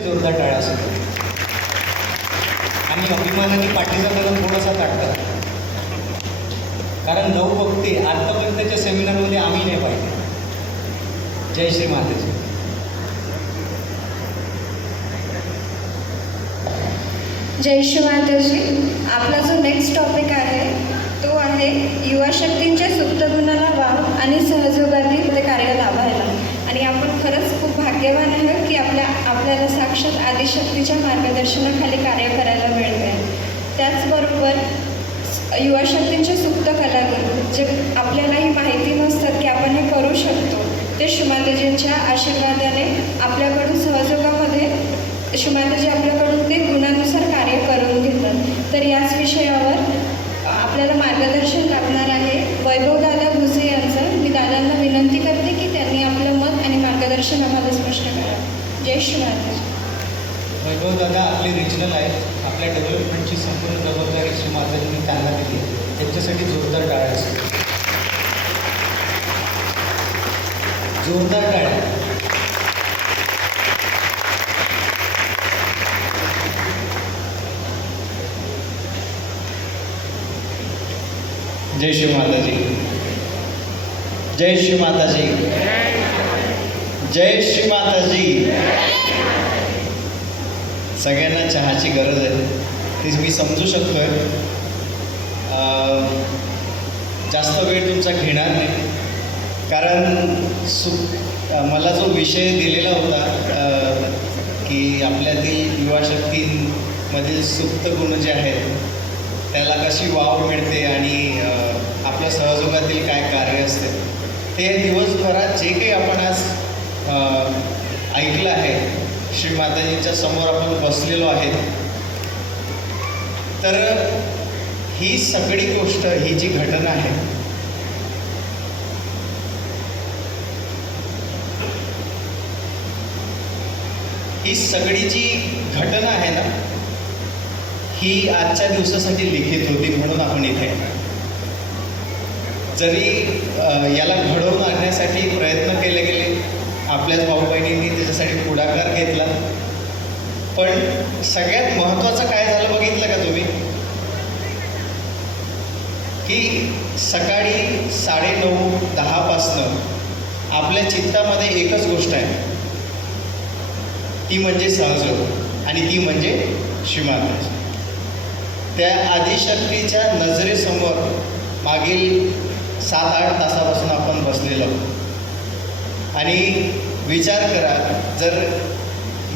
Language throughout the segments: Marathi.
जोरदार टाळा असेल आणि अभिमानाने पाठीचा कलम थोडासा ताटतात कारण नऊ भक्ती आत्तापर्यंतच्या सेमिनारमध्ये आम्ही नाही पाहिजे जय श्री मातेजी. जय श्री माताजी. आपला जो नेक्स्ट टॉपिक आहे तो आहे युवा शक्तींच्या सुप्त गुणाला वाव आणि सहजोगातील ते कार्य लाभायला. आणि आपण खरंच भाग्यवान आहोत की आपल्या आपल्याला साक्षात आदिशक्तीच्या मार्गदर्शनाखाली कार्य करायला मिळते त्याचबरोबर युवा शक्तींचे सुप्त कलागुरू जे आपल्यालाही माहिती नसतात की आपण हे करू शकतो ते शुमाताजींच्या आशीर्वादाने आपल्याकडून सहयोगामध्ये शुमाताजी आपल्याकडून ते गुणानुसार कार्य करून घेतात. तर याच विषयावर अ, आपल्याला मार्गदर्शन लाभणार आहे वैभव दादा भुसे यांचं मी दादांना विनंती करते की त्यांनी आपलं मत आणि मार्गदर्शन आम्हाला स्पष्ट करावं जय श्री माताजी वैभव दादा आपले रिजनल आहेत. आपल्या डेव्हलपमेंटची संपूर्ण जबाबदारी श्री माताजींनी त्यांना दिली त्यांच्यासाठी जोरदार टाळ्या असेल जोरदार टाळ्या. जय श्री माताजी. जय श्री माताजी. जय श्री माताजी. सगळ्यांना चहाची गरज आहे. ते मी समजू शकतोय. आहे जास्त वेळ तुमचा घेणार नाही. कारण सु मला जो विषय दिलेला होता की आपल्यातील युवा शक्तींमधील सुप्त गुण जे आहेत त्याला कशी वाव मिळते आणि आपल्या सहयोगातील काय कार्य असते. ते दिवसभरात जे काही आपण आज ऐकलं आहे श्री माताजींच्या समोर आपण बसलेलो आहे तर ही सगळी गोष्ट ही जी घटना आहे ही सगळी जी घटना आहे ना ही आजच्या दिवसासाठी लिखित होती म्हणून आपण इथे जरी याला घडवून आणण्यासाठी प्रयत्न केले गेले आपल्याच भाऊ बहिणींनी घेतला पण सगळ्यात महत्त्वाचं काय झालं बघितलं का तुम्ही? की सकाळी साडेनऊ दहापासनं आपल्या चित्तामध्ये एकच गोष्ट आहे. ती म्हणजे सहजोग आणि ती म्हणजे श्रीमाताजी. त्या आदिशक्तीच्या नजरेसमोर मागील सात आठ तासापासून आपण बसलेलो आहोत. आणि विचार करा जर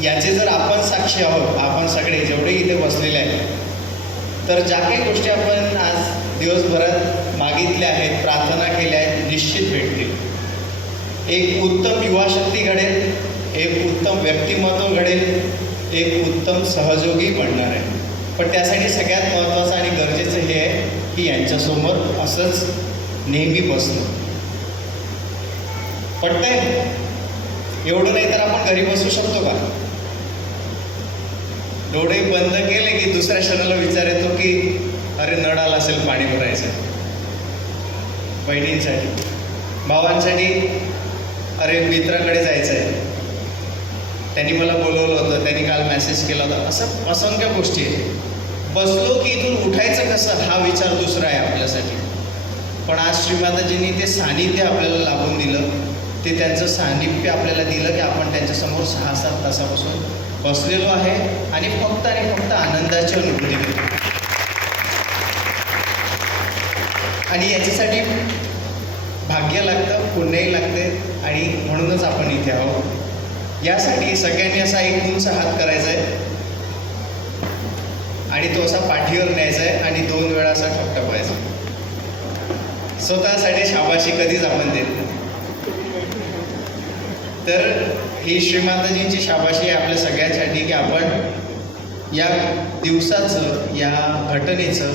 याचे जर आपण साक्षी आहोत आपण सगळे जेवढे इथे बसलेले आहेत तर ज्या काही गोष्टी आपण आज दिवसभरात मागितल्या आहेत प्रार्थना केल्या आहेत निश्चित भेटतील. एक उत्तम युवा शक्ती घडेल एक उत्तम व्यक्तिमत्व घडेल एक उत्तम सहयोगी बनणार आहे. पण त्यासाठी सगळ्यात महत्त्वाचं आणि गरजेचं हे आहे की यांच्यासमोर असंच नेहमी बसणं. पटतंय? एवढं नाही तर आपण घरी बसू शकतो का? डोळे बंद केले की दुसऱ्या क्षणाला विचार येतो की अरे नळ आला असेल पाणी भरायचं. बहिणींसाठी भावांसाठी अरे मित्राकडे जायचं आहे त्यांनी मला बोलवलं होतं त्यांनी काल मेसेज केला होता. असं असंख्य गोष्टी आहेत. बसलो की इथून उठायचं कसं? हा विचार दुसरा आहे आपल्यासाठी. पण आज श्रीमाताजींनी ते सानिध्य आपल्याला लाभून दिलं. ते त्यांचं सानिध्य आपल्याला दिलं की आपण त्यांच्यासमोर सहा सात तासापासून बसलेलो आहे आणि फक्त आणि फक्त आनंदाची अनुभूती घेतो. आणि याच्यासाठी भाग्य लागतं पुण्यही लागते आणि म्हणूनच आपण इथे आहोत. यासाठी सगळ्यांनी असा एक उंच हात करायचा आहे. आणि तो असा पाठीवर न्यायचा आहे आणि दोन वेळा असा ठपटपायचा स्वतःसाठी शाबाशी कधीच आपण देत नाही. तर ही श्रीमाताजींची शाबाशी आहे आपल्या सगळ्यांसाठी की आपण या दिवसाचं या घटनेचं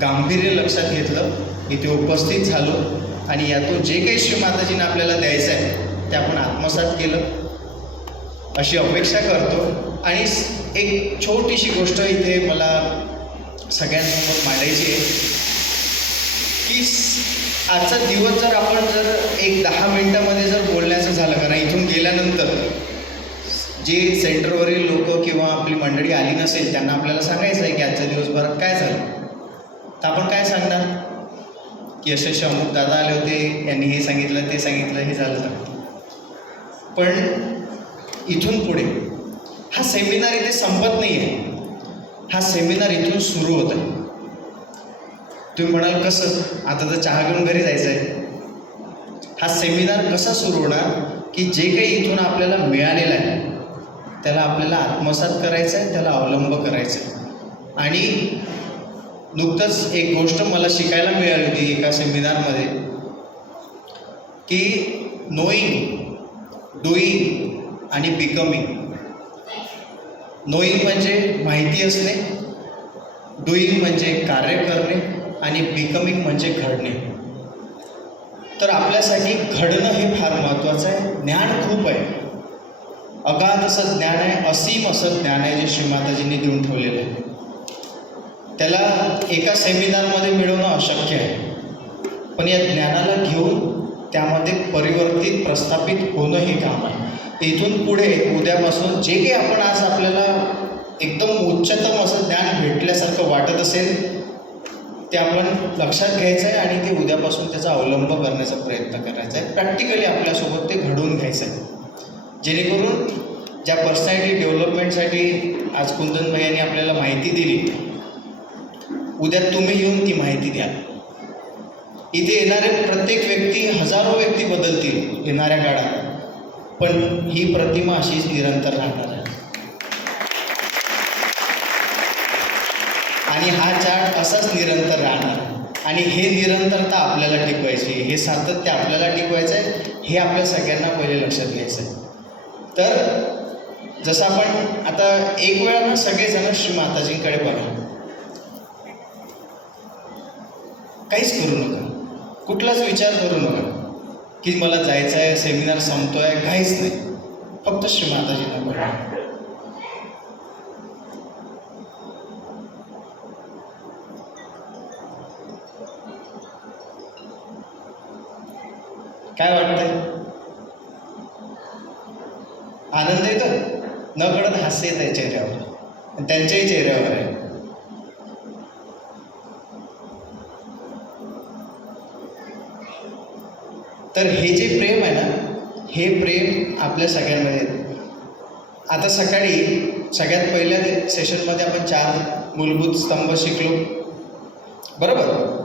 गांभीर्य लक्षात घेतलं इथे उपस्थित झालो आणि यातून जे काही श्रीमाताजींना आपल्याला द्यायचं आहे ते आपण आत्मसात केलं. अशी अपेक्षा करतो. आणि एक छोटीशी गोष्ट इथे मला सगळ्यांसमोर मांडायची आहे की आजचा दिवस जर आपण जर एक दहा मिनिटामध्ये जर बोलण्याचं झालं कारण इथून गेल्यानंतर जे सेंटरवरील लोक किंवा आपली मंडळी आली नसेल त्यांना आपल्याला सांगायचं आहे की आजच्या दिवसभरात काय झालं? तर आपण काय सांगणार? की यशस्वी अमुक दादा आले होते यांनी हे सांगितलं ते सांगितलं हे झालं तर. पण इथून पुढे हा सेमिनार इथे संपत नाही आहे हा सेमिनार इथून सुरू होत आहे. तुम्ही म्हणाल कसं? आता तर चहा घेऊन घरी जायचं आहे हा सेमिनार कसा सुरू होणार? की जे काही इथून आपल्याला मिळालेलं आहे त्याला आपल्याला आत्मसात करायचं आहे त्याला अवलंब करायचं आहे आणि नुकतंच एक गोष्ट मला शिकायला मिळाली होती एका सेमिनारमध्ये की नोईंग डुईंग आणि बिकमिंग नोईंग म्हणजे माहिती असणे डुईंग म्हणजे कार्य करणे आणि बिकमिंग म्हणजे घडणे. तर आपल्यासाठी घडणं हे फार महत्त्वाचं आहे. ज्ञान खूप आहे. अगाध असं ज्ञान आहे असीम असं ज्ञान आहे जे श्रीमाताजींनी देऊन ठेवलेलं आहे. त्याला एका सेमिनारमध्ये मिळवणं अशक्य आहे. पण या ज्ञानाला घेऊन त्यामध्ये परिवर्तित प्रस्थापित होणं हे काम आहे. इथून पुढे उद्यापासून जे काही आपण आज आपल्याला एकदम उच्चतम असं ज्ञान भेटल्यासारखं वाटत असेल ते आपण लक्षात घ्यायचं आहे आणि ते उद्यापासून त्याचा अवलंब करण्याचा प्रयत्न करायचा आहे प्रॅक्टिकली आपल्यासोबत ते घडवून घ्यायचं आहे जेणेकरून ज्या पर्सनॅलिटी डेव्हलपमेंटसाठी आज कुंदन यांनी आपल्याला माहिती दिली उद्या तुम्ही येऊन ती माहिती द्या इथे येणारे प्रत्येक व्यक्ती हजारो व्यक्ती बदलतील येणाऱ्या काळात. पण ही प्रतिमा अशीच निरंतर राहणार. आणि हा चार्ट असाच निरंतर राहणार. आणि हे निरंतरता आपल्याला टिकवायची हे सातत्य आपल्याला टिकवायचं आहे हे आपल्या सगळ्यांना पहिले लक्षात घ्यायचं आहे. तर जसं आपण आता एक वेळा ना सगळेजण श्री माताजींकडे बघा. काहीच करू नका. कुठलाच विचार करू नका. की मला जायचं आहे सेमिनार संपतोय काहीच नाही. फक्त श्री माताजींना बघा न हास्य येत आहे चेहऱ्यावर. त्यांच्याही चेहऱ्यावर आहे. तर हे जे प्रेम आहे ना हे प्रेम आपल्या सगळ्यांमध्ये आता सकाळी सगळ्यात पहिल्या सेशनमध्ये आपण चार मूलभूत स्तंभ शिकलो. बरोबर?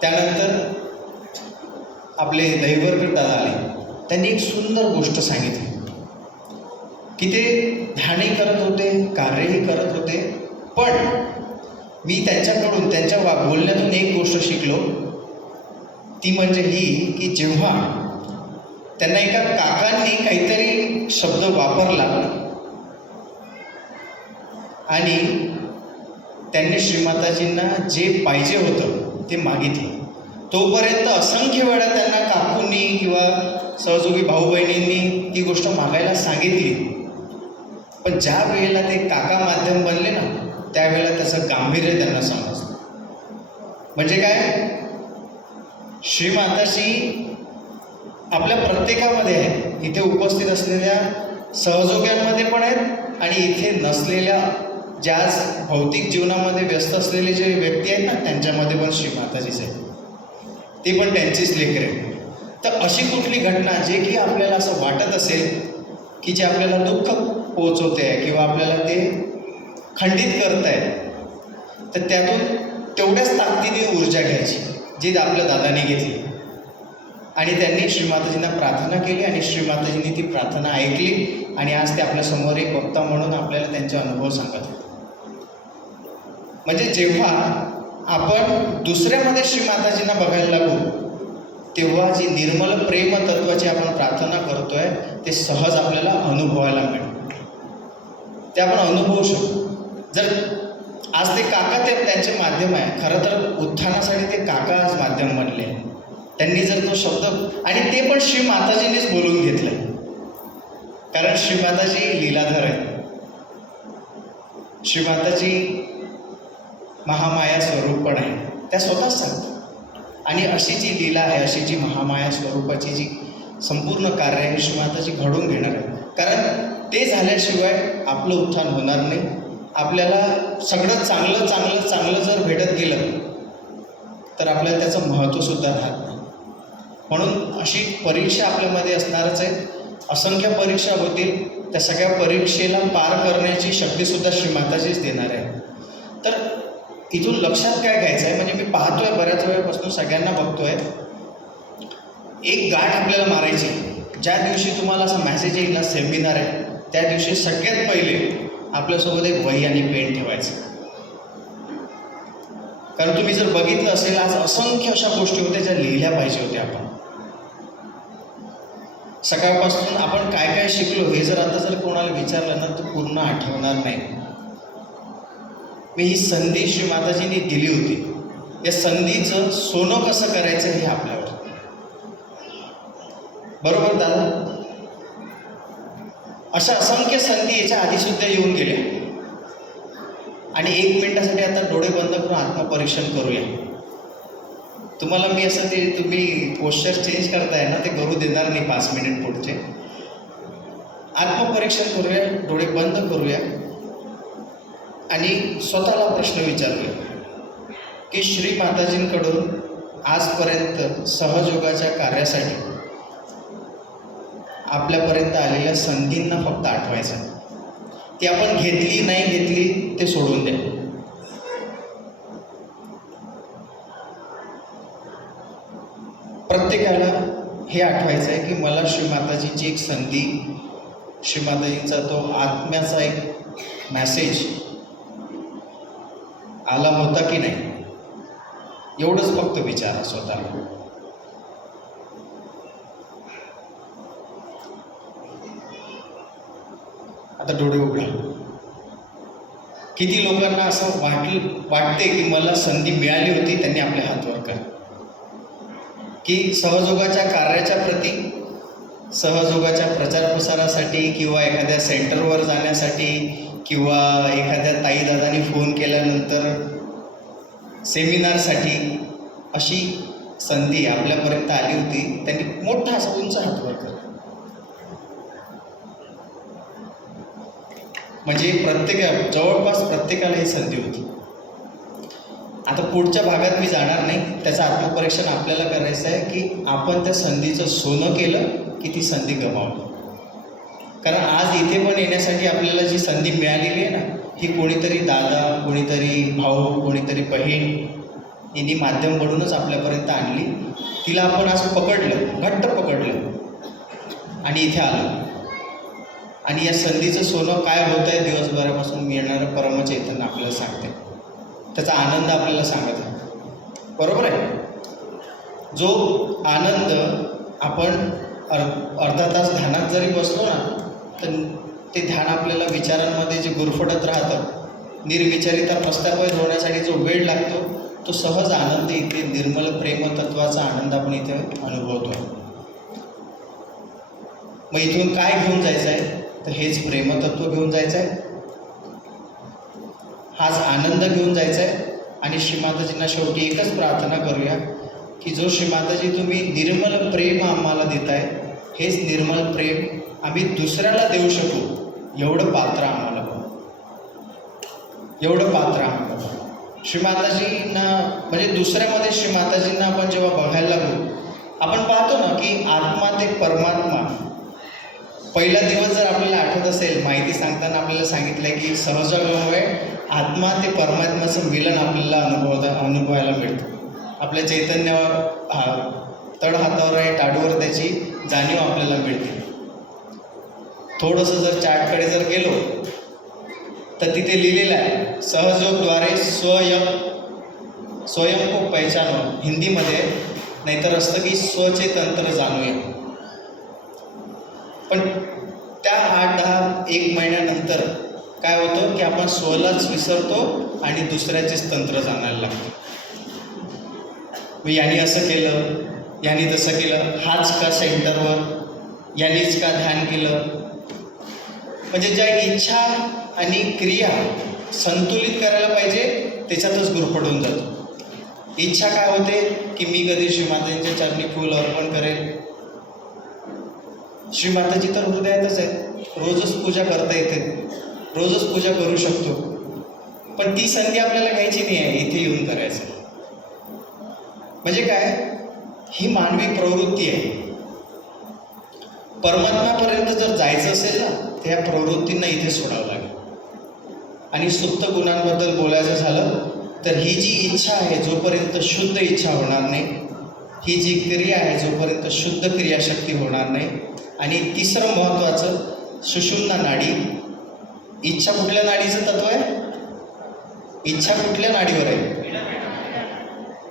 त्यानंतर आपले दैवरकर दादा आले त्यांनी एक सुंदर गोष्ट सांगितली. की ते ध्यानही करत होते कार्यही करत होते. पण मी त्यांच्याकडून त्यांच्या वा बोलण्यातून एक गोष्ट शिकलो. ती म्हणजे ही की जेव्हा त्यांना एका काकांनी काहीतरी शब्द वापरला आणि त्यांनी श्रीमाताजींना जे पाहिजे होतं ते मागितलं तोपर्यंत असंख्य वेळा त्यांना काकूंनी किंवा सहयोगी भाऊ बहिणींनी ती गोष्ट मागायला सांगितली. पण ज्या वेळेला ते काका माध्यम बनले ना त्यावेळेला त्याचं गांभीर्य त्यांना समजलं. म्हणजे काय? श्रीमाताजी आपल्या प्रत्येकामध्ये आहे. इथे उपस्थित असलेल्या सहजोग्यांमध्ये पण आहेत आणि इथे नसलेल्या ज्या भौतिक जीवनामध्ये व्यस्त असलेले जे व्यक्ती आहेत ना त्यांच्यामध्ये पण श्रीमाताजीच आहे ती पण त्यांचीच लेकर आहे तर अशी कुठली घटना जे की आपल्याला असं वाटत असेल की जे आपल्याला दुःख पोचवते आहे किंवा आपल्याला ते खंडित करत आहे तर त्यातून तेवढ्याच ताकदीने ऊर्जा घ्यायची जी आपल्या दादाने घेतली. आणि त्यांनी श्रीमाताजींना प्रार्थना केली आणि श्रीमाताजींनी ती प्रार्थना ऐकली आणि आज ते आपल्यासमोर एक वक्ता म्हणून आपल्याला त्यांचे अनुभव सांगत होते म्हणजे जेव्हा आपण दुसऱ्यामध्ये श्रीमाताजींना बघायला लागू तेव्हा जी निर्मल प्रेम तत्वाची आपण प्रार्थना करतोय ते सहज आपल्याला अनुभवायला मिळतं. ते आपण अनुभवू शकतो जर आज ते काका ते त्यांचे माध्यम आहे खरं तर उत्थानासाठी ते काका आज माध्यम बनले. त्यांनी जर तो शब्द आणि ते पण श्री माताजींनीच बोलून घेतलं. कारण श्री माताजी लीलाधर आहे श्री माताजी महामाया स्वरूप पण आहे त्या स्वतःच सांगतात. आणि अशी जी लीला आहे अशी जी महामाया स्वरूपाची जी संपूर्ण कार्य आहे श्री माताजी घडवून घेणार आहे कारण ते झाल्याशिवाय आपलं उत्थान होणार नाही. आपल्याला सगळं चांगलं चांगलं चांगलं जर भेटत गेलं तर आपल्याला त्याचं महत्त्वसुद्धा राहत नाही. म्हणून अशी परीक्षा आपल्यामध्ये असणारच आहे असंख्य परीक्षा होतील. त्या सगळ्या परीक्षेला पार करण्याची शक्तीसुद्धा श्रीमाताजीच देणार आहे तर इथून लक्षात काय घ्यायचं आहे? म्हणजे मी पाहतोय बऱ्याच वेळापासून सगळ्यांना बघतोय. एक गाठ आपल्याला मारायची ज्या दिवशी तुम्हाला असा मेसेज येईल ना सेमिनार आहे त्या दिवशी सगळ्यात पहिले आपल्यासोबत एक वही आणि पेन ठेवायचं. कारण तुम्ही जर बघितलं असेल आज असंख्य अशा गोष्टी होत्या ज्या लिहिल्या पाहिजे होत्या आपण. सकाळपासून आपण काय काय शिकलो हे जर आता जर कोणाला विचारलं ना तर पूर्ण आठवणार नाही. मी ही संधी श्री माताजींनी दिली होती. या संधीचं सोनं कसं करायचं हे आपल्यावर. बरोबर दादा? अशा असंख्य संधी याच्या आधीसुद्धा येऊन गेल्या. आणि एक मिनिटासाठी आता डोळे बंद करून आत्मपरीक्षण करूया. तुम्हाला मी असं ते तुम्ही पोश्चर चेंज करताय ना ते करू देणार नाही पाच मिनिट पुढचे. आत्मपरीक्षण करूया डोळे बंद करूया. आणि स्वतःला प्रश्न विचारूया. की श्री माताजींकडून आजपर्यंत सहयोगाच्या कार्यासाठी आपल्यापर्यंत आलेल्या संधींना फक्त आठवायचं. ती आपण घेतली नाही घेतली ते सोडून द्या. प्रत्येकाला हे आठवायचं आहे की मला श्रीमाताजीची एक संधी श्रीमाताजींचा तो आत्म्याचा एक मॅसेज आला होता की नाही? एवढंच फक्त विचारा स्वतःला. आता डोळे उघडा. किती लोकांना असं वाटलं वाटते की मला संधी मिळाली होती त्यांनी आपले हात वर करा. की सहजोगाच्या कार्याच्या प्रती सहजोगाच्या प्रचार प्रसारासाठी किंवा एखाद्या सेंटरवर जाण्यासाठी किंवा एखाद्या ताईदादांनी फोन केल्यानंतर सेमिनारसाठी अशी संधी आपल्यापर्यंत आली होती त्यांनी मोठा असा उंच हात वर करा. म्हणजे प्रत्येका जवळपास प्रत्येकाला ही संधी होती. आता पुढच्या भागात मी जाणार नाही त्याचं आत्मपरीक्षण आपल्याला करायचं आहे की आपण त्या संधीचं सोनं केलं की ती संधी गमावली. कारण आज इथे पण येण्यासाठी आपल्याला जी संधी मिळालेली आहे ना ही कोणीतरी दादा कोणीतरी भाऊ कोणीतरी बहीण यांनी माध्यम म्हणूनच आपल्यापर्यंत आणली. तिला आपण आज पकडलं घट्ट पकडलं. आणि इथे आलो. आणि या संधीचं सोनं काय होत आहे दिवसभरापासून मिळणारं परमचैतन्य आपल्याला सांगते. त्याचा आनंद आपल्याला सांगत. आहे बरोबर आहे? जो आनंद आपण अर् अर्धा तास ध्यानात जरी बसलो ना तर ते ध्यान आपल्याला विचारांमध्ये जे गुरफटत राहतं निर्विचारिता प्रस्तावय होण्यासाठी जो वेळ लागतो तो सहज आनंद इथे निर्मल प्रेमतत्वाचा आनंद आपण इथे अनुभवतो. मग इथून काय घेऊन जायचं आहे तर हेच प्रेमतत्व घेऊन जायचं आहे हाच आनंद घेऊन जायचा आहे आणि श्रीमाताजींना शेवटी एकच प्रार्थना करूया की जो श्रीमाताजी तुम्ही निर्मल प्रेम आम्हाला देताय हेच निर्मल प्रेम आम्ही दुसऱ्याला देऊ शकू. एवढं पात्र आम्हाला. एवढं पात्र आम्हाला. श्रीमाताजींना म्हणजे दुसऱ्यामध्ये श्रीमाताजींना आपण जेव्हा बघायला लागलो आपण पाहतो ना की आत्मा ते परमात्मा. पहिला दिवस जर आपल्याला आठवत असेल माहिती सांगताना आपल्याला सांगितलं की सहजामुळे आत्मा ते परमात्म्याचं मिलन आपल्याला अनुभवता अनुभवायला मिळतं. आपल्या चैतन्य हा तड हातावर आहे टाडूवर त्याची जाणीव आपल्याला मिळते. थोडंसं जर चार्टकडे जर गेलो तर तिथे लिहिलेलं आहे सहयोगद्वारे स्वयं स्वयं को पहिचानो हिंदीमध्ये नाहीतर असतं की स्वचे तंत्र जाणूया. पण त्या आठ दहा एक महिन्यानंतर काय होतं की आपण स्वलाच विसरतो आणि दुसऱ्याचेच तंत्र जाणायला लागतो. मग यांनी असं केलं यांनी तसं केलं हाच का सेंटरवर? यांनीच का ध्यान केलं? म्हणजे ज्या इच्छा आणि क्रिया संतुलित करायला पाहिजे त्याच्यातच गुरफडून जातो. इच्छा काय होते की मी कधी श्रीमातांच्या चरणी फूल अर्पण करेन? करेल तर हृदयातच आहेत. रोजच पूजा करता येते. रोजच पूजा करू शकतो. पण ती संधी आपल्याला घ्यायची नाही आहे इथे येऊन करायचं. म्हणजे काय? ही मानवी प्रवृत्ती आहे. परमात्मापर्यंत जर जायचं असेल ना तर ह्या प्रवृत्तींना इथे सोडावं लागेल. आणि सुप्त गुणांबद्दल बोलायचं झालं तर ही जी इच्छा आहे जोपर्यंत शुद्ध इच्छा होणार नाही ही जी क्रिया आहे जोपर्यंत शुद्ध क्रियाशक्ती होणार नाही आणि तिसरं महत्त्वाचं सुषुम्ना नाडी. इच्छा कुठल्या नाडीचं तत्व आहे? इच्छा कुठल्या नाडीवर आहे?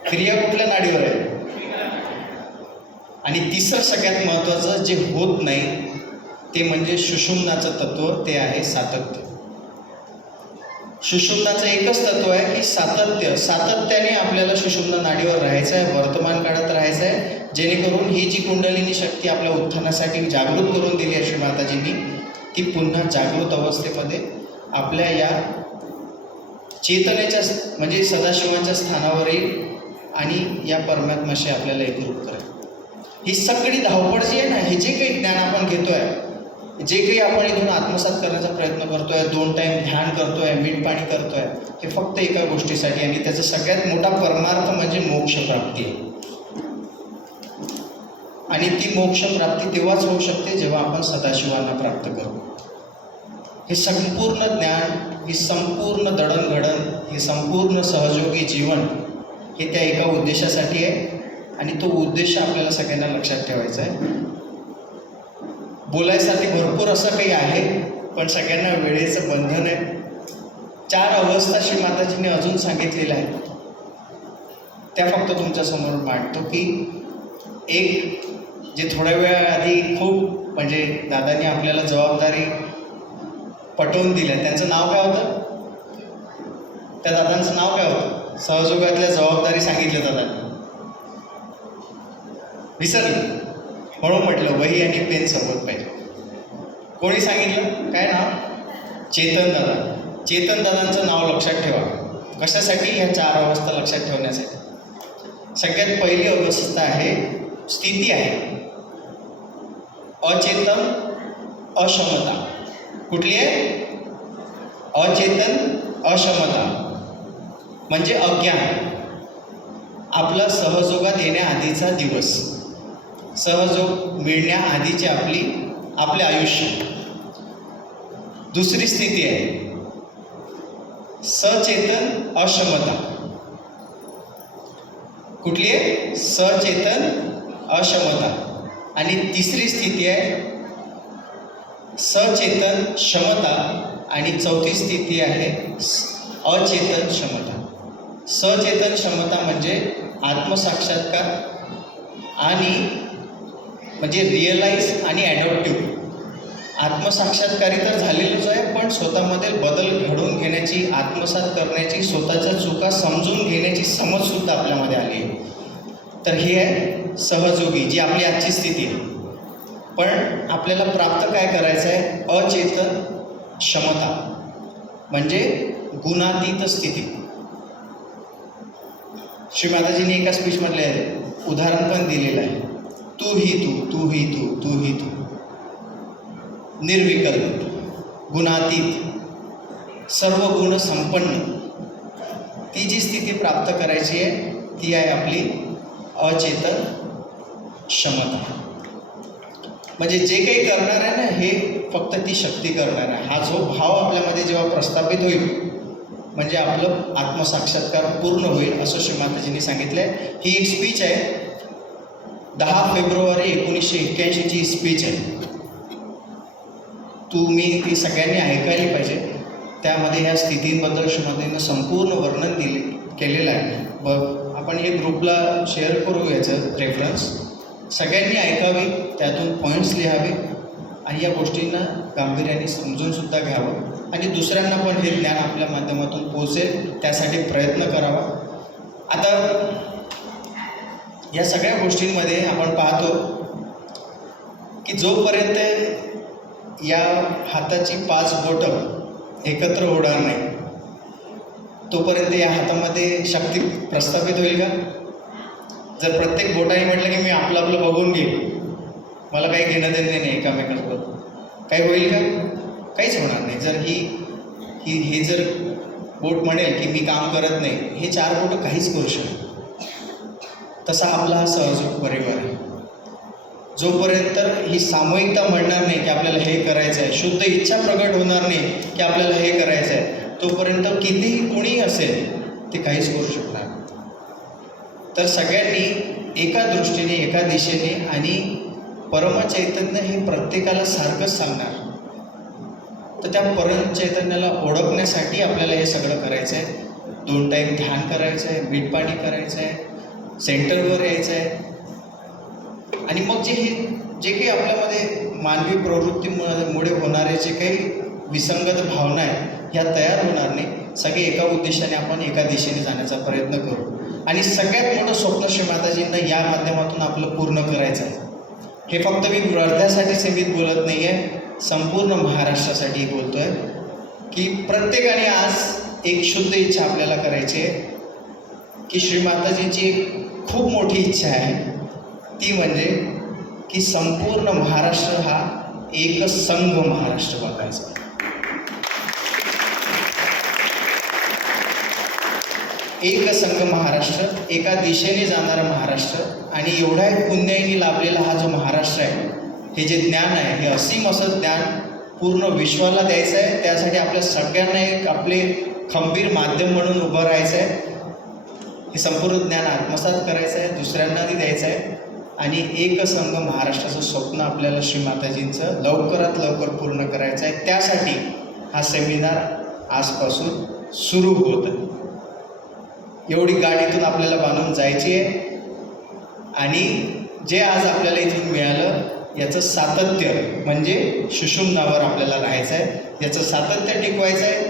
क्रिया कुठल्या नाडीवर आहे? आणि तिसरं सगळ्यात महत्त्वाचं जे होत नाही ते म्हणजे सुषुम्नाचं तत्व ते आहे सातत्य. सुषुम्नाचं एकच तत्व आहे की सातत्य. सातत्याने आपल्याला सुषुम्ना नाडीवर राहायचं आहे वर्तमान काळात राहायचं आहे. जेणेकरून ही जी कुंडलिनी शक्ती आपल्या उत्थानासाठी जागृत करून दिली अशी माताजींनी ती पुन्हा जागृत अवस्थेमध्ये आपल्या या चेतनेच्या म्हणजे सदाशिवांच्या स्थानावर येईल आणि या परमात्माशी आपल्याला एकरूप करेल ही सगळी धावपळ जी आहे ना हे जे काही ज्ञान आपण घेतोय जे काही आपण इथून आत्मसात करण्याचा प्रयत्न करतोय दोन टाईम ध्यान करतोय मीठ पाणी करतोय हे फक्त एका गोष्टीसाठी आणि त्याचा सगळ्यात मोठा परमार्थ म्हणजे मोक्षप्राप्ती आहे. आणि ती मोक्षप्राप्ती तेव्हाच होऊ शकते जेव्हा आपण सदाशिवांना प्राप्त करू. हे संपूर्ण ज्ञान ही संपूर्ण दडणघडण हे संपूर्ण सहयोगी जीवन हे त्या एका उद्देशासाठी आहे आणि तो उद्देश आपल्याला सगळ्यांना लक्षात ठेवायचा आहे. बोलायसाठी भरपूर असं काही आहे पण सगळ्यांना वेळेचं बंधन आहे. चार अवस्था श्री माताजीने अजून सांगितलेल्या आहेत. त्या फक्त तुमच्यासमोर मांडतो की एक जे थोड्या वेळा आधी खूप म्हणजे दादांनी आपल्याला जबाबदारी पटवून दिल्या त्यांचं नाव काय होतं? त्या दादांचं नाव काय होतं? सहयोगातल्या जबाबदारी सांगितल्या दादांनी. विसरलं. म्हणून म्हटलं वही आणि पेन सोबत पाहिजे. कोणी सांगितलं? काय नाव? चेतन दादा. चेतन दादांचं नाव लक्षात ठेवा. कशासाठी? ह्या चार अवस्था लक्षात ठेवण्यासाठी. सगळ्यात पहिली अवस्था आहे स्थिती आहे. अचेतन अक्षमता कुठली आहे? अचेतन अक्षमता म्हणजे अज्ञान. आपला सहजोगात येण्याआधीचा दिवस. सहजोग मिळण्याआधीची आपली आपले आयुष्य. दुसरी स्थिती आहे. सचेतन अक्षमता कुठली आहे? सचेतन अक्षमता आणि तिसरी स्थिती आहे सचेतन क्षमता आणि चौथी स्थिती आहे अचेतन क्षमता. सचेतन क्षमता म्हणजे आत्मसाक्षात्कार आणि म्हणजे रिअलाईज आणि ॲडॉप्टिव्ह आत्मसाक्षात्कारी तर झालेलंच आहे पण स्वतःमध्ये बदल घडवून घेण्याची आत्मसात करण्याची स्वतःच्या चुका समजून घेण्याची समजसुद्धा आपल्यामध्ये आली आहे. तर ही आहे सहजोगी जी आपली आजची स्थिती आहे. पण आपल्याला प्राप्त काय करायचं आहे अचेतन क्षमता. म्हणजे गुणातीत स्थिती. श्री माताजींनी एका स्पीचमधले उदाहरण पण दिलेलं आहे. तू ही तू तू ही तू तू ही तू. निर्विकल्प गुणातीत सर्व गुण संपन्न ती जी स्थिती प्राप्त करायची आहे ती आहे आपली अचेतन क्षमता. म्हणजे जे काही करणार आहे ना हे फक्त ती शक्ती करणार आहे. हा जो भाव आपल्यामध्ये जेव्हा प्रस्थापित होईल म्हणजे आपलं आत्मसाक्षात्कार पूर्ण होईल असं श्रीमाताजींनी सांगितलं आहे ही एक स्पीच आहे. दहा फेब्रुवारी एकोणीसशे एक्क्याऐंशीची ही स्पीच आहे. तुम्ही ती सगळ्यांनी ऐकायला पाहिजे. त्यामध्ये ह्या स्थितींबद्दल श्रीमतीनं संपूर्ण वर्णन दिले केलेलं आहे. ब आपण हे ग्रुपला शेअर करू याचं रेफरन्स सगळ्यांनी ऐकावी त्यातून पॉईंट्स लिहावे आणि या गोष्टींना गांभीर्याने समजूनसुद्धा घ्यावं. आणि दुसऱ्यांना पण हे ज्ञान आपल्या माध्यमातून पोचेल त्यासाठी प्रयत्न करावा. आता या सगळ्या गोष्टींमध्ये आपण पाहतो की जोपर्यंत या हाताची पाच बोटं एकत्र होणार नाही तोपर्यंत या हातामध्ये शक्ती प्रस्थापित होईल का? जर प्रत्येक बोटाने म्हटलं की मी आपलं आपलं बघून घेईन मला काही घेणं देणं नाही एकामेकांसोबत काही होईल का? काहीच होणार नाही. जर ही ही हे जर बोट म्हणेल की मी काम करत नाही हे चार बोट काहीच करू शकत तसा आपला हा सहजोग परिवार आहे. जोपर्यंत ही सामूहिकता म्हणणार नाही की आपल्याला हे करायचं आहे शुद्ध इच्छा प्रगट होणार नाही की आपल्याला हे करायचं आहे तोपर्यंत कितीही कोणीही असेल ते काहीच करू शकणार तर सगळ्यांनी एका दृष्टीने एका दिशेने आणि परमचैतन्य हे प्रत्येकाला सारखंच सांगणार. तर त्या परम चैतन्याला ओळखण्यासाठी आपल्याला हे सगळं करायचं आहे दोन टाईम ध्यान करायचं आहे मीठ पाणी करायचं आहे सेंटरवर यायचं आहे आणि मग जे हे जे काही आपल्यामध्ये मानवी प्रवृत्तीमुळे होणारे जे काही विसंगत भावना आहेत ह्या तयार होणार नाही. सगळे एका उद्देशाने आपण एका दिशेने जाण्याचा प्रयत्न करू. आणि सगळ्यात मोठं स्वप्न श्री माताजींना या माध्यमातून आपलं पूर्ण करायचं आहे. हे फक्त मी वर्ध्यासाठी सीमित बोलत नाही आहे संपूर्ण महाराष्ट्रासाठी बोलतो आहे की प्रत्येकाने आज एक शुद्ध इच्छा आपल्याला करायची आहे की श्री माताजींची एक खूप मोठी इच्छा आहे. ती म्हणजे की संपूर्ण महाराष्ट्र हा एक संघ महाराष्ट्र बघायचा एक संघ महाराष्ट्र एका दिशेने जाणारा महाराष्ट्र आणि एवढ्या पुण्याईने लाभलेला हा जो महाराष्ट्र आहे हे जे ज्ञान आहे हे असीम असं ज्ञान पूर्ण विश्वाला द्यायचं आहे. त्यासाठी आपल्या सगळ्यांना एक आपले खंबीर माध्यम म्हणून उभं राहायचं आहे. हे संपूर्ण ज्ञान आत्मसात करायचं आहे दुसऱ्यांनाही द्यायचं आहे. आणि एक संघ महाराष्ट्राचं स्वप्न आपल्याला श्री माताजींचं लवकरात लवकर पूर्ण करायचं आहे. त्यासाठी हा सेमिनार आजपासून सुरू होत आहे. एवढी गाडीतून आपल्याला बांधून जायची आहे. आणि जे आज आपल्याला इथून मिळालं याचं सातत्य म्हणजे सुषुम्नावर आपल्याला राहायचं आहे. याचं सातत्य टिकवायचं आहे.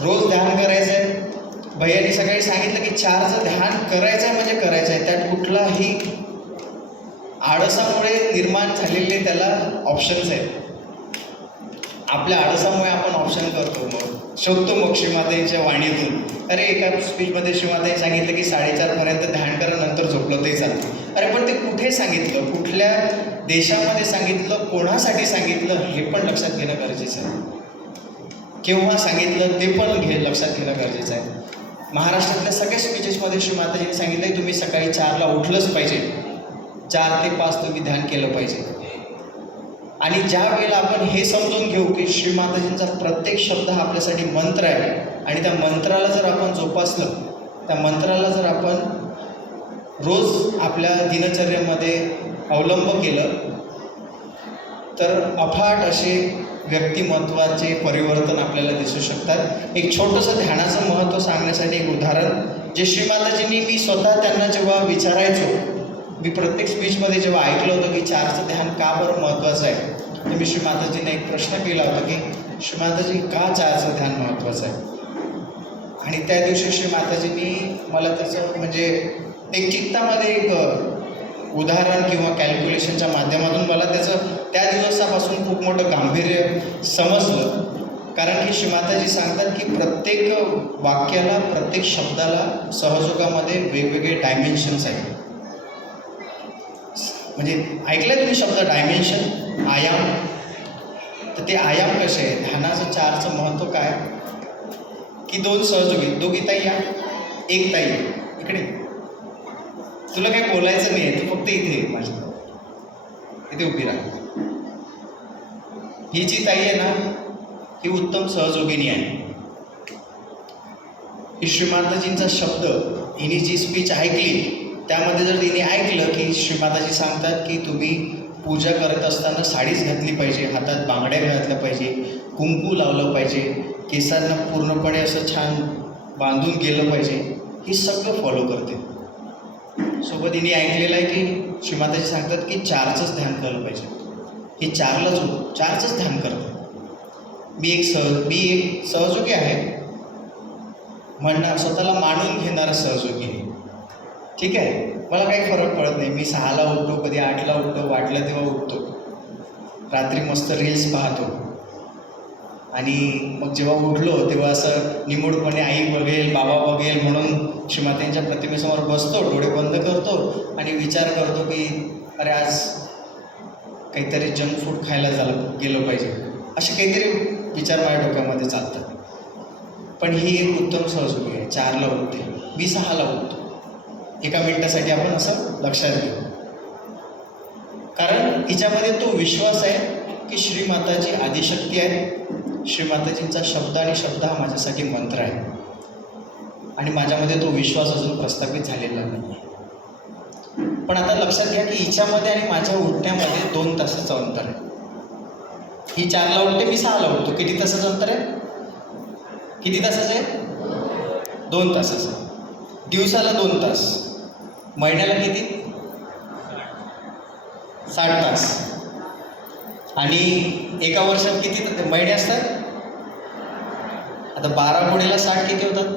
रोज ध्यान करायचं आहे. भैयानी सकाळी सांगितलं की चारचं ध्यान करायचं आहे म्हणजे करायचं आहे. त्यात कुठलाही आळसामुळे निर्माण झालेले त्याला ऑप्शन्स आहेत. आपल्या आळसामुळे आपण ऑप्शन करतो मग. शोधतो मग श्रीमाताईंच्या वाणीतून. अरे एका स्पीचमध्ये श्रीमाताई सांगितलं की साडेचारपर्यंत ध्यान करा नंतर झोपलं ते चालतं. अरे पण ते कुठे सांगितलं? कुठल्या देशामध्ये सांगितलं? कोणासाठी सांगितलं? हे पण लक्षात घेणं गरजेचं आहे. केव्हा सांगितलं? ते पण घे लक्षात घेणं गरजेचं आहे. महाराष्ट्रातल्या सगळ्या स्पीचेसमध्ये श्री माताजींनी सांगितलं तुम्ही सकाळी चारला उठलंच पाहिजे. चार ते पाच तुम्ही ध्यान केलं पाहिजे. आणि ज्या वेळेला आपण हे समजून घेऊ की श्री माताजींचा प्रत्येक शब्द हा आपल्यासाठी मंत्र आहे आणि त्या मंत्राला जर आपण जोपासलं त्या मंत्राला जर आपण रोज आपल्या दिनचर्येमध्ये अवलंब केलं तर अफाट असे व्यक्तिमत्वाचे परिवर्तन आपल्याला दिसू शकतात. एक छोटंसं ध्यानाचं महत्त्व सांगण्यासाठी एक उदाहरण जे श्रीमाताजींनी मी स्वतः त्यांना जेव्हा विचारायचो मी प्रत्येक स्पीचमध्ये जेव्हा ऐकलं होतं की चारचं ध्यान का बरं महत्त्वाचं आहे तर मी श्रीमाताजीने एक प्रश्न केला होता की श्रीमाताजी का चहाचं ध्यान महत्त्वाचं आहे? आणि त्या दिवशी श्रीमाताजींनी मला त्याचं म्हणजे एक चित्तामध्ये एक उदाहरण किंवा कॅल्क्युलेशनच्या माध्यमातून मला त्याचं त्या दिवसापासून खूप मोठं गांभीर्य समजलं. कारण की श्रीमाताजी सांगतात की प्रत्येक वाक्याला प्रत्येक शब्दाला सहजोगामध्ये वेगवेगळे डायमेन्शन्स आहेत. म्हणजे ऐकलं तुम्ही शब्द डायमेन्शन आयाम. तर ते आयाम कसे आहे ध्यानाचं चारचं महत्त्व काय? की दोन सहजोगी दोघी ताई या एक ताई इकडे. तुला काही बोलायचं नाही आहे. तू फक्त इथे माझ्या. इथे उभी राहा. ही जी ताई आहे ना ही उत्तम सहजोगिनी आहे. ही श्रीमाताजींचा शब्द हिने जी स्पीच ऐकली त्यामध्ये जर तिने ऐकलं की श्रीमाताजी सांगतात की तुम्ही पूजा करत असताना साडीच घातली पाहिजे हातात बांगड्या घातल्या पाहिजे कुंकू लावलं पाहिजे केसांना पूर्णपणे असं छान बांधून गेलं पाहिजे हे सगळं फॉलो करते. सोबत हिने ऐकलेलं आहे की श्रीमाताजी सांगतात की चारचंच ध्यान केलं पाहिजे. हे चारलाच जो चारचंच ध्यान करतं. मी एक सह मी एक सहयोगी आहे. म्हणणार स्वतःला मानून घेणारा सहयोगी आहे ठीक आहे? मला काही फरक पडत नाही. मी सहाला उठतो कधी आठला उठतो वाटलं तेव्हा उठतो. रात्री मस्त रील्स पाहतो. आणि मग जेव्हा उठलो तेव्हा असं निमूडपणे आई बघेल बाबा बघेल म्हणून श्रीमातांच्या प्रतिमेसमोर बसतो डोळे बंद करतो आणि विचार करतो की अरे आज काहीतरी जंक फूड खायला झालं गेलं पाहिजे. असे काहीतरी विचार माझ्या डोक्यामध्ये चालतात. पण ही एक उत्तम सहजोगी आहे. चारला उठते. मी सहाला उठतो. एका मिनिटासाठी आपण असं लक्षात घेऊ. कारण हिच्यामध्ये तो विश्वास आहे की श्रीमाताजी आदिशक्ती आहे श्रीमाताजींचा शब्द आणि शब्द हा माझ्यासाठी मंत्र आहे. आणि माझ्यामध्ये तो विश्वास अजून प्रस्थापित झालेला नाही पण आता लक्षात घ्या की हिच्यामध्ये आणि माझ्या उठण्यामध्ये दोन तासाचं अंतर आहे. ही चारला उठते मी सहाला उठतो किती तासाचं अंतर आहे? किती तासाचं आहे? दोन तासाचं. दिवसाला दोन तास. महिन्याला किती? साठ तास. आणि एका वर्षात किती महिने असतात? आता बारा पुढेला साठ किती होतात?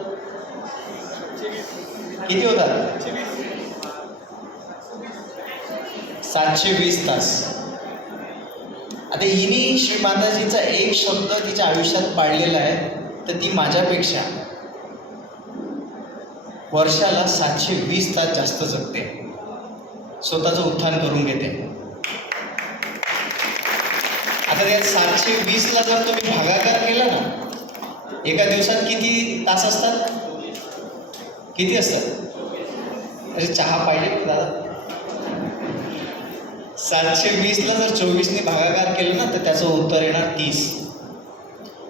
किती होतात? सातशे वीस तास. आता हिने श्री माताजीचा एक शब्द तिच्या आयुष्यात पाळलेला आहे तर ती माझ्यापेक्षा वर्षाला सातशे वीस तास जास्त जगते. स्वतःचं उत्थान करून घेते. आता त्यात सातशे वीसला जर तुम्ही भागाकार केला ना एका दिवसात किती तास असतात? किती असतात? म्हणजे चहा पाहिजे दादा. सातशे वीसला जर चोवीसने भागाकार केलं ना तर त्याचं उत्तर येणार तीस.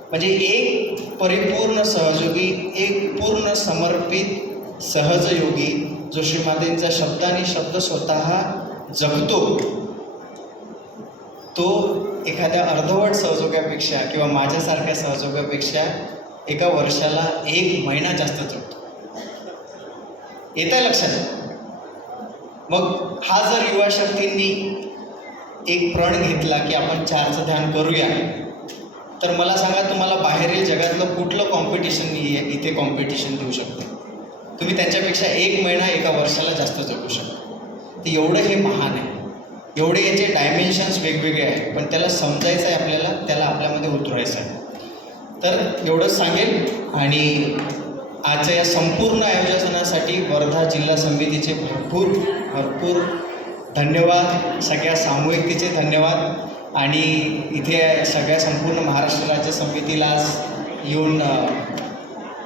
म्हणजे एक परिपूर्ण सहयोगी एक पूर्ण समर्पित सहजयोगी जो श्रीमातेंचा शब्द आणि शब्द स्वतः जगतो तो एखाद्या अर्धवट सहजोगापेक्षा किंवा माझ्यासारख्या सहजोगापेक्षा एका वर्षाला एक महिना जास्त जगतो येत आहे लक्षात? मग हा जर युवा शक्तींनी एक प्रण घेतला की आपण चारचं ध्यान करूया तर मला सांगा तुम्हाला बाहेरील जगातलं कुठलं कॉम्पिटिशन इथे कॉम्पिटिशन देऊ शकते? तुम्ही त्यांच्यापेक्षा एक महिना एका वर्षाला जास्त जगू शकता. तर एवढं हे महान आहे. एवढे याचे डायमेन्शन्स वेगवेगळे आहेत. पण त्याला समजायचं आहे आपल्याला त्याला आपल्यामध्ये उतरवायचं आहे. तर एवढंच सांगेल आणि आजच्या या संपूर्ण आयोजनासाठी वर्धा जिल्हा समितीचे भरपूर भरपूर धन्यवाद. सगळ्या सामूहिकतेचे धन्यवाद. आणि इथे सगळ्या संपूर्ण महाराष्ट्र राज्य समितीला आज येऊन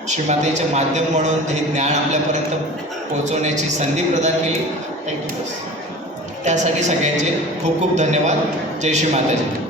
श्रीमातेचे माध्यम म्हणून हे ज्ञान आपल्यापर्यंत पोहोचवण्याची संधी प्रदान केली. थँक्यू त्यासाठी सगळ्यांचे खूप खूप धन्यवाद. जय श्री माताजी.